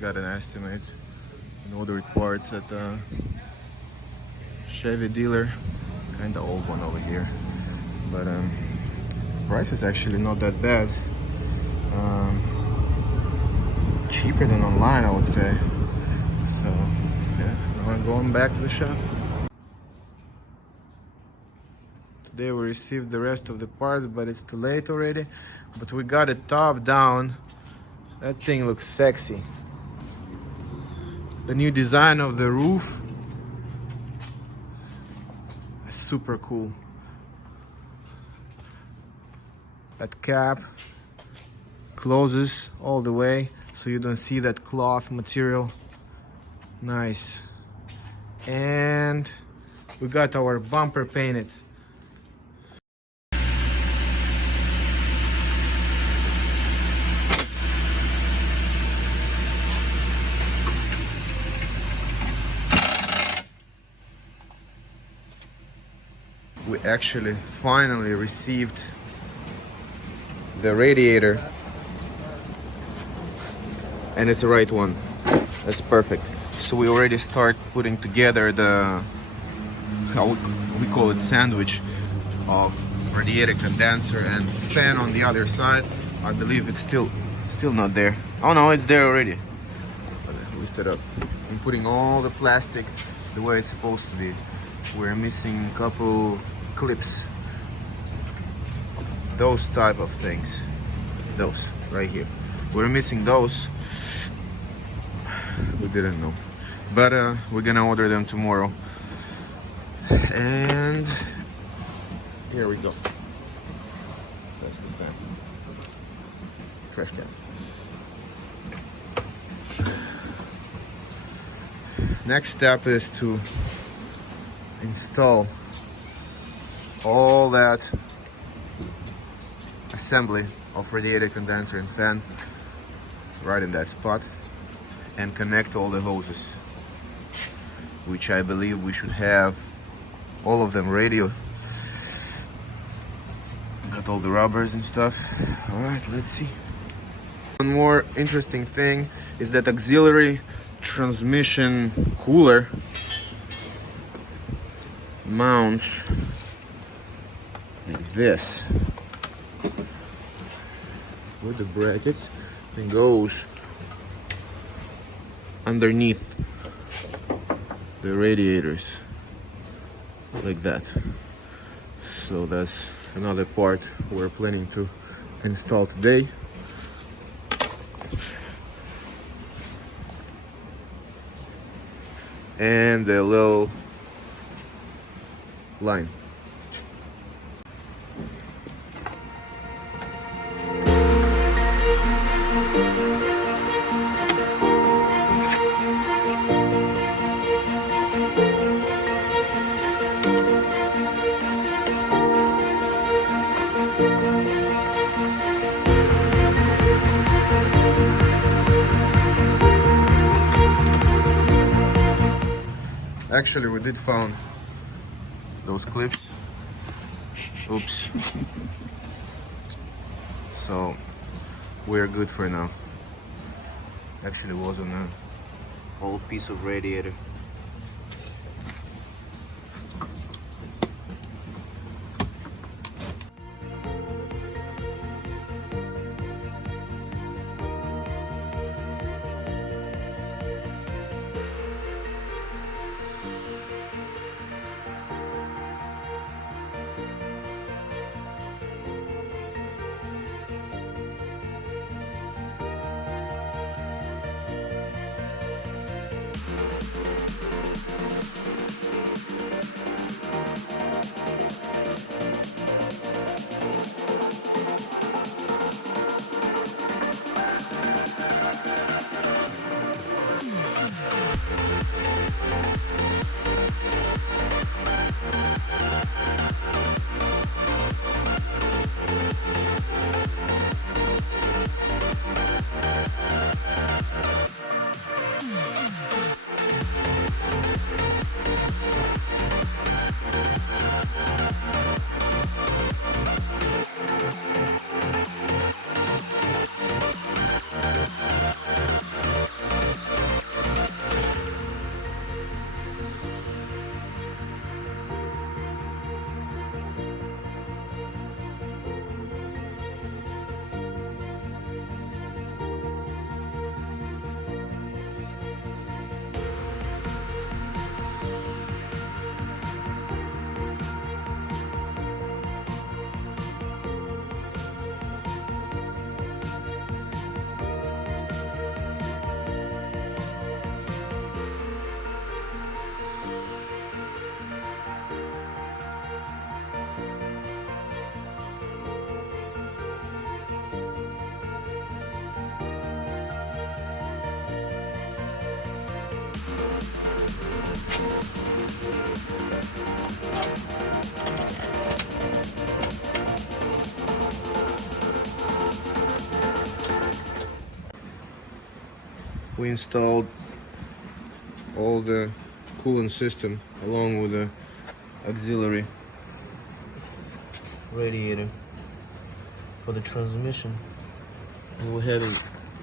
got an estimate and ordered parts at a Chevy dealer. Kind of old one over here, but price is actually not that bad. Cheaper than online, I would say. So yeah, now I'm going back to the shop. Today we received the rest of the parts, but it's too late already. But we got it top down. That thing looks sexy. The new design of the roof is super cool. That cap closes all the way so you don't see that cloth material. Nice. And we got our bumper painted. We actually finally received the radiator, and it's the right one. That's perfect. So we already start putting together the, how we call it, sandwich of radiator condenser and fan on the other side. I believe it's still not there. Oh no, it's there already. But I lifted up. I'm putting all the plastic the way it's supposed to be. We're missing a couple clips. Those type of things. Those right here. We're missing those. We didn't know. But we're gonna order them tomorrow. And here we go. That's the fan. Trash can. Next step is to install all that assembly of radiator condenser and fan right in that spot and connect all the hoses, which I believe we should have all of them ready. Got all the rubbers and stuff. All right, let's see. One more interesting thing is that auxiliary transmission cooler mounts like this with the brackets and goes underneath the radiators like that. So that's another part we're planning to install today. And a little line. Actually, we did found those clips. Oops. So we're good for now. Actually, it was on an old piece of radiator. We installed all the coolant system along with the auxiliary radiator for the transmission. And we're having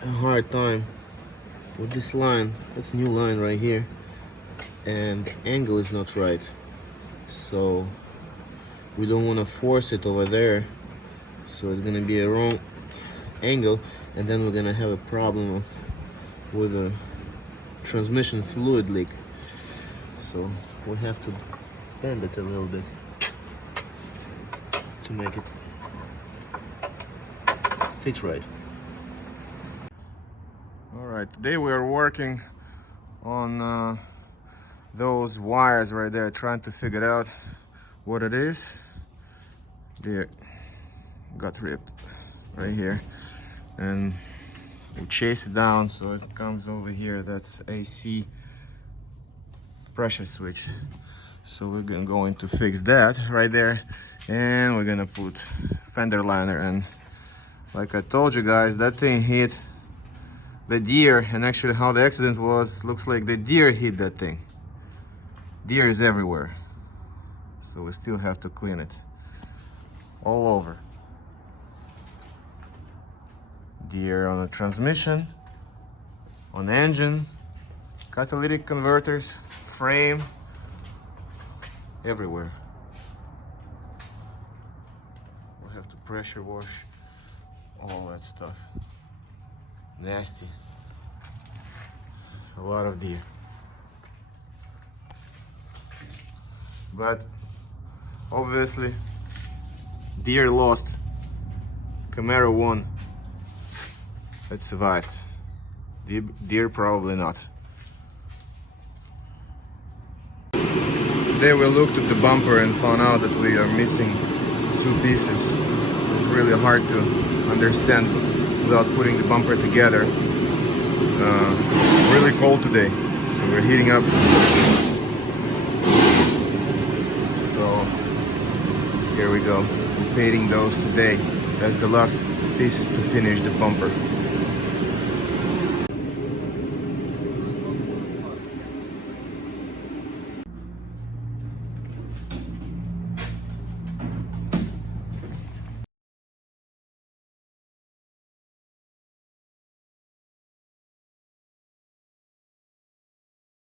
a hard time with this line. That's a new line right here, and the angle is not right, so we don't want to force it over there, so it's gonna be a wrong angle, and then we're gonna have a problem with a transmission fluid leak. So we have to bend it a little bit to make it fit right. Alright, today we are working on those wires right there, trying to figure out what it is. They got ripped right here, and we chase it down so it comes over here. That's AC pressure switch. So we're going to fix that right there, and we're gonna put fender liner. And like I told you guys, that thing hit the deer, and actually how the accident was, looks like the deer hit that thing. Deer is everywhere, so we still have to clean it all over. Deer on the transmission, on the engine, catalytic converters, frame, everywhere. We'll have to pressure wash all that stuff. Nasty. A lot of deer. But obviously, deer lost. Camaro won. It survived. Deer probably not. Today we looked at the bumper and found out that we are missing two pieces. It's really hard to understand without putting the bumper together. Really cold today, so we're heating up. So here we go, painting those today. That's the last pieces to finish the bumper.